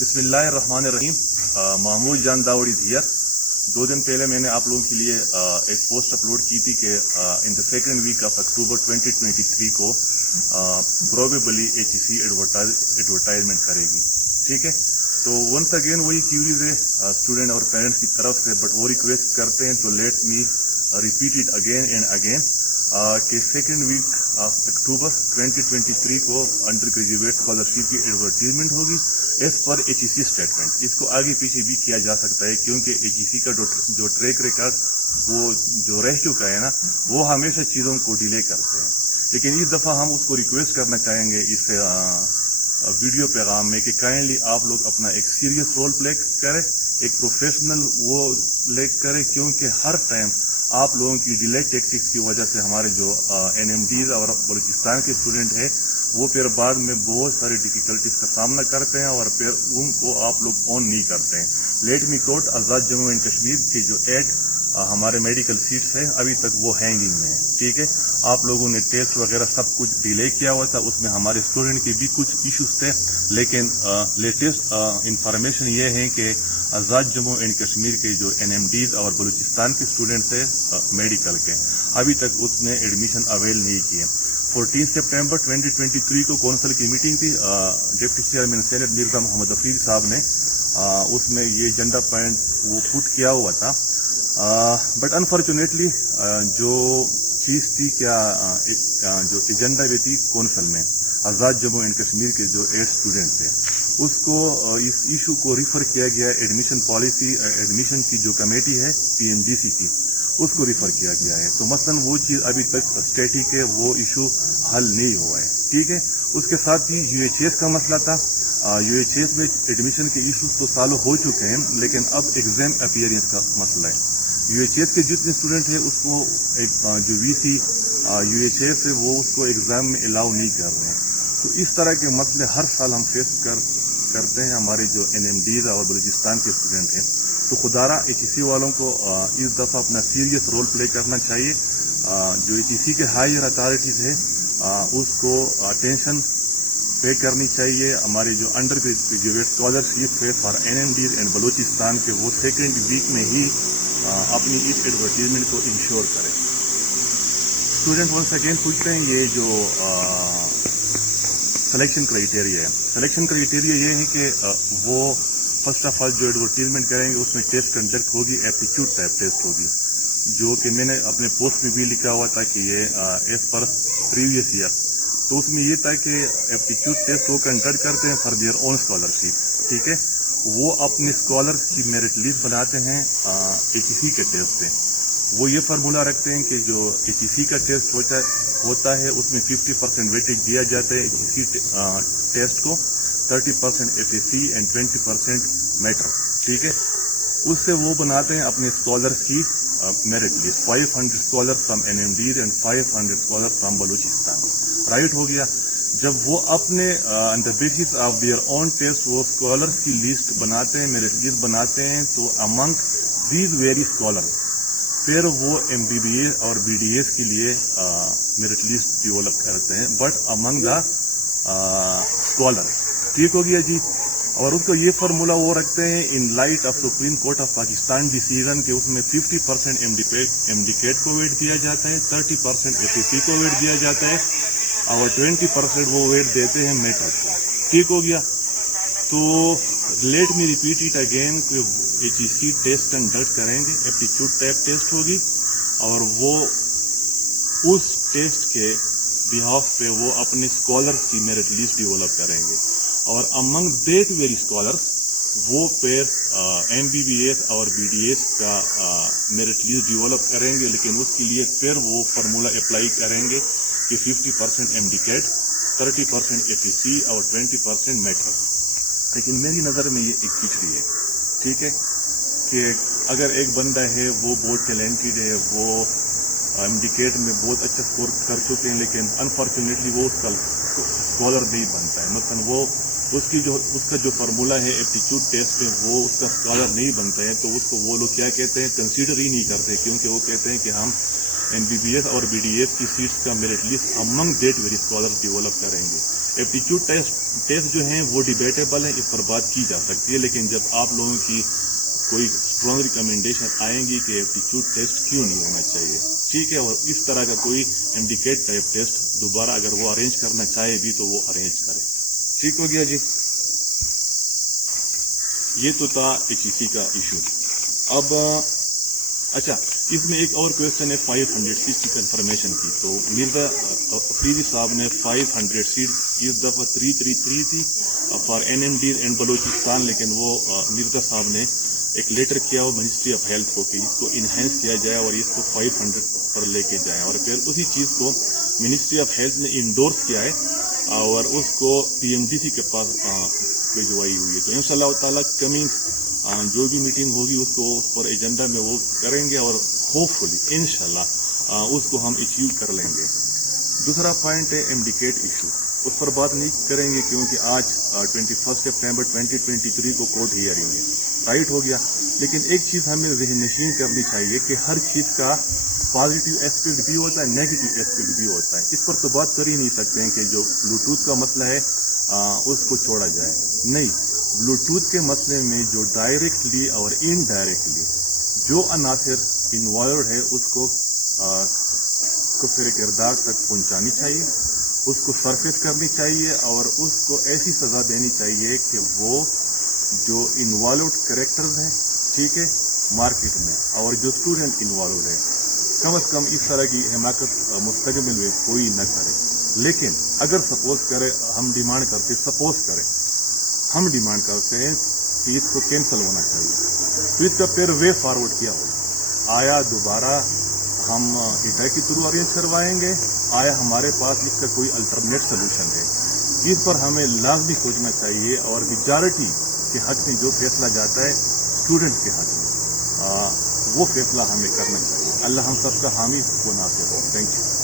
बिस्मिल्लाहिर्रहमानिर्रहीम। महमूद जान दावड़ी हियर। 2 दिन पहले मैंने आप लोगों के लिए एक पोस्ट अपलोड की थी कि in the second week of October 2023 को प्रोबेबली HEC एडवर्टाइजमेंट करेगी। ठीक है, तो वंस अगेन वही क्यूरीज है स्टूडेंट और पेरेंट्स की तरफ से, बट वो रिक्वेस्ट करते हैं तो let me repeat it again and again कि सेकेंड वीक ऑफ अक्टूबर 2023 को अंडर ग्रेजुएट स्कॉलरशिप की एडवर्टीजमेंट होगी एज पर HEC स्टेटमेंट। इसको आगे पीछे भी किया जा सकता है क्योंकि HEC का जो ट्रैक रिकॉर्ड वो जो रह चुका है ना, वो हमेशा चीज़ों को डिले करते हैं। लेकिन इस दफ़ा हम उसको रिक्वेस्ट करना चाहेंगे इस वीडियो पैगाम में कि काइंडली आप लोग अपना एक सीरियस रोल प्ले करें, एक प्रोफेशनल वो प्ले करें, क्योंकि हर टाइम आप लोगों की डिले टेक्टिक्स की वजह से हमारे जो NMDs और बलूचिस्तान के स्टूडेंट हैं वो फिर बाद में बहुत सारी डिफिकल्टीज का सामना करते हैं और फिर उनको आप लोग ऑन नहीं करते हैं। Let me quote Azad Jammu and Kashmir की जो 8 हमारे मेडिकल सीट्स हैं अभी तक वो हैंगिंग में है। ठीक है, आप लोगों ने टेस्ट वगैरह सब कुछ डिले किया हुआ था, उसमें हमारे स्टूडेंट के भी कुछ इश्यूज थे, लेकिन लेटेस्ट इंफॉर्मेशन ये है कि आज़ाद जम्मू एंड कश्मीर के जो NMDs और बलूचिस्तान के स्टूडेंट्स थे मेडिकल के, अभी तक उसने एडमिशन अवेल नहीं किए। 14 सितंबर 2023 को कौंसिल की मीटिंग थी, deputy chairman senate Mirza Mohammad Hafeez sahab ने उसमें ये एजेंडा पॉइंट वो पुट किया हुआ था, बट अनफॉर्चुनेटली जो चीज़ थी जो एजेंडा भी थी कौंसिल में आज़ाद जम्मू एंड कश्मीर के जो 8 स्टूडेंट थे उसको इस इशू को रिफर किया गया एडमिशन पॉलिसी एडमिशन की जो कमेटी है PMGC की, उसको रिफर किया गया है। तो मसलन वो चीज़ अभी तक स्टैटिक है, वो इशू हल नहीं हुआ है। ठीक है, उसके साथ ही UHS का मसला था। UHS में एडमिशन के इशूज तो सालों हो चुके हैं, लेकिन अब एग्जाम अपीयरेंस का मसला है। UHS के जितने स्टूडेंट हैं उसको एक जो VC UHS है वो उसको एग्जाम में अलाउ नहीं कर रहे हैं। तो इस तरह के मसले हर साल हम फेस करते हैं हमारे जो NMDs और बलूचिस्तान के स्टूडेंट हैं। तो खुदारा HEC वालों को इस दफ़ा अपना सीरियस रोल प्ले करना चाहिए। जो HEC के हायर अथॉरिटीज़ है उसको अटेंशन पे करनी चाहिए। हमारे जो अंडर ग्रेजुएट स्कॉलरशिप है फॉर NMDs एंड बलूचिस्तान के वो सेकेंड वीक में ही अपनी इस एडवर्टीजमेंट को इंश्योर करें। स्टूडेंट वंस अगेन पूछते हैं ये जो सिलेक्शन क्राइटेरिया है, सिलेक्शन क्राइटेरिया ये है कि वो फर्स्ट ऑफ ऑल जो एडवर्टीजमेंट करेंगे उसमें टेस्ट कंडक्ट होगी, एप्टीट्यूड टाइप टेस्ट होगी, जो कि मैंने अपने पोस्ट में भी लिखा हुआ था कि ये एज पर प्रीवियस ईयर। तो उसमें ये था कि एप्टीट्यूड टेस्ट वो कंडक्ट करते हैं फॉर देयर ओन स्कॉलरशिप। ठीक है, वो अपने स्कॉलर्स की मेरिट लिस्ट बनाते हैं HEC के टेस्ट से। वो ये फार्मूला रखते हैं कि जो HEC का टेस्ट होता है उसमें 50% वेटेज दिया जाता है HEC टेस्ट को, 30% FAC एंड 20% मैटर। ठीक है, उससे वो बनाते हैं अपने स्कॉलर्स की merit list, 500 scholars from NMDs and 500 scholars from Balochistan. Right हो गया। जब वो अपने on the basis of their own test वो स्कॉलर्स की लिस्ट बनाते हैं, मेरिट लिस्ट बनाते हैं, तो अमंग दीज वेरी स्कॉलर्स फिर वो MBBS और BDS के लिए मेरिट लिस्ट डेवलप करते हैं, बट अमंग द स्कॉलर्स। ठीक हो गया जी। और उसको ये फार्मूला वो रखते हैं in light of supreme court of Pakistan decision के, उसमें 50% MDCAT को वेट दिया जाता है, 30% FAC को वेट दिया जाता है और 20% वो वेट देते हैं मेटर को। ठीक हो गया। तो let me repeat it again, HEC test conduct करेंगे, एप्टीट्यूड टाइप टेस्ट होगी और वो उस टेस्ट के बिहाफ पे वो अपने स्कॉलर्स की मेरिट लिस्ट डेवलप करेंगे और अमंग दैट वेरी स्कॉलर्स वो फिर MBBS और BDS का मेरिट लिस्ट डेवलप करेंगे, लेकिन उसके लिए फिर वो फार्मूला अप्लाई करेंगे कि 50% MDCAT, 30% FAC और 20% मैटर। लेकिन मेरी नज़र में ये एक खिचड़ी है। ठीक है, कि अगर एक बंदा है वो बहुत टैलेंटेड है, वो MDCAT में बहुत अच्छा स्कोर कर चुके हैं, लेकिन अनफॉर्चुनेटली वो उसका स्कॉलर नहीं बनता है, मतलब वो उसका जो फार्मूला है एप्टीट्यूड टेस्ट में वो उसका स्कॉलर नहीं बनता है, तो उसको वो लोग क्या कहते हैं, कंसीडर ही नहीं करते, क्योंकि वो कहते हैं कि हम MBBS और BDS की सीट्स का merit list among that very scholar develop करेंगे। एप्टीट्यूड टेस्ट जो हैं वो डिबेटेबल हैं, इस पर बात की जा सकती है, लेकिन जब आप लोगों की कोई स्ट्रॉन्ग रिकमेंडेशन आएंगी कि एप्टीट्यूड टेस्ट क्यों नहीं होना चाहिए, ठीक है, और इस तरह का कोई इंडिकेट टाइप टेस्ट दोबारा अगर वो अरेंज करना चाहे भी तो वो अरेंज करे। ठीक हो गया जी। ये तो था HEC का इशू। अब अच्छा, इसमें एक और क्वेश्चन है 500 सीट की कंफर्मेशन की। तो मिर्जा अफरीदी साहब ने 500 सीट इस दफ़ा 333 थी फॉर NMD एंड बलोचिस्तान, लेकिन वो मिर्जा साहब ने एक लेटर किया वो मिनिस्ट्री ऑफ हेल्थ को कि इसको इन्हेंस किया जाए और इसको 500 पर लेके जाए, और फिर उसी चीज़ को मिनिस्ट्री ऑफ हेल्थ ने इंडोर्स किया है और उसको PMDC के पास भिजवाई हुई है। तो इंशाल्लाह ताला कमिंग जो भी मीटिंग होगी उसको उस पर एजेंडा में वो करेंगे और होपफुली इंशाल्लाह उसको हम अचीव कर लेंगे। दूसरा पॉइंट है इंडिकेट इशू, उस पर बात नहीं करेंगे क्योंकि आज 21 सितंबर 2023 को कोर्ट हियरिंग है, राइट हो गया। लेकिन एक चीज़ हमें ज़हननशीन करनी चाहिए कि हर चीज़ का पॉजिटिव एस्पेक्ट भी होता है, नेगेटिव एस्पेक्ट भी होता है। इस पर तो बात कर ही नहीं सकते हैं कि जो ब्लूटूथ का मसला है उसको छोड़ा जाए, नहीं। ब्लूटूथ के मसले में जो डायरेक्टली और इनडायरेक्टली जो अनासर इन्वॉल्व है उसको कुफर किरदार तक पहुंचानी चाहिए, उसको सरफेस करनी चाहिए और उसको ऐसी सज़ा देनी चाहिए कि वो जो इन्वॉल्व कैरेक्टर्स हैं, ठीक है, मार्केट में और जो स्टूडेंट इन्वॉल्व है, कम से कम इस तरह की हिमाकत मुस्तकबिल में कोई न करे। लेकिन अगर सपोज करे हम डिमांड करते हैं कि इसको कैंसिल होना चाहिए, तो इसका फिर वे फॉरवर्ड किया हो, आया दोबारा हम ITA के थ्रू अरेंज करवाएंगे, आया हमारे पास इसका कोई अल्टरनेट सोल्यूशन है, इस पर हमें लाजमी सोचना चाहिए। और मेजॉरिटी के हक में जो फैसला जाता है स्टूडेंट्स के हक में वो फैसला हमें करना चाहिए। अल्लाह हम सबका हामी को नासिर हो। Thank you.